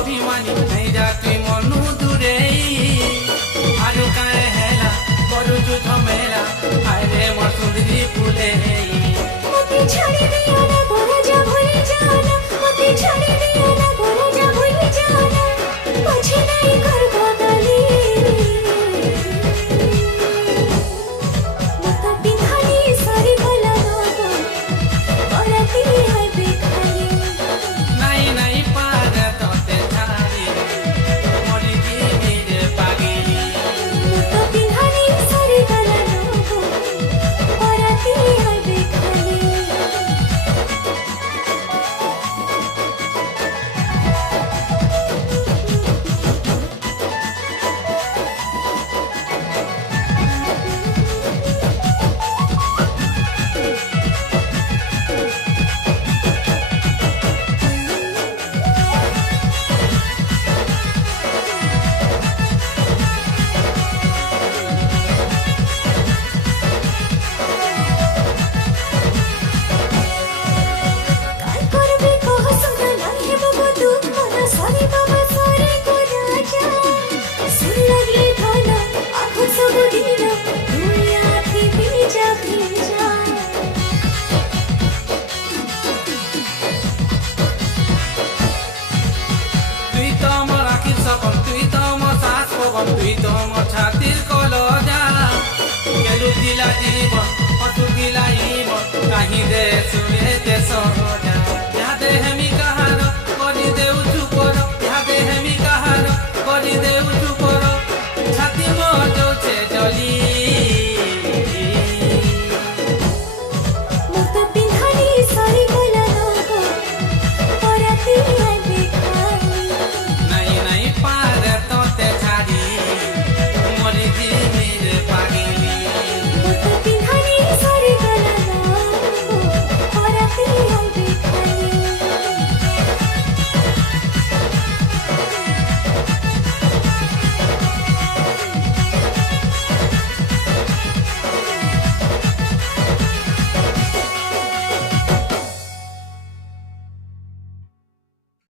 अभिमानी नहीं जाती मनु दूरे आरु काए हेला करू जो झमेला आरे मोर सुंदरी फूले मते छाड़ी दिया ना गोरा जा भूली जाना मते छाड़ी दिया ना गोरा जा भूली जाना पछे नहीं कर बदली मत बिन्हानी सारी भला दो औरती है बेखाली नहीं नहीं पार तोते छाड़ी मोरी दी मेरे पागी मत बिन्हानी सारी भला दो औरती है बेखाली तुई तो मोर छातिर कलो जा केलु दिला जीवन पशु दिला इब काहीं दे सुने दे सो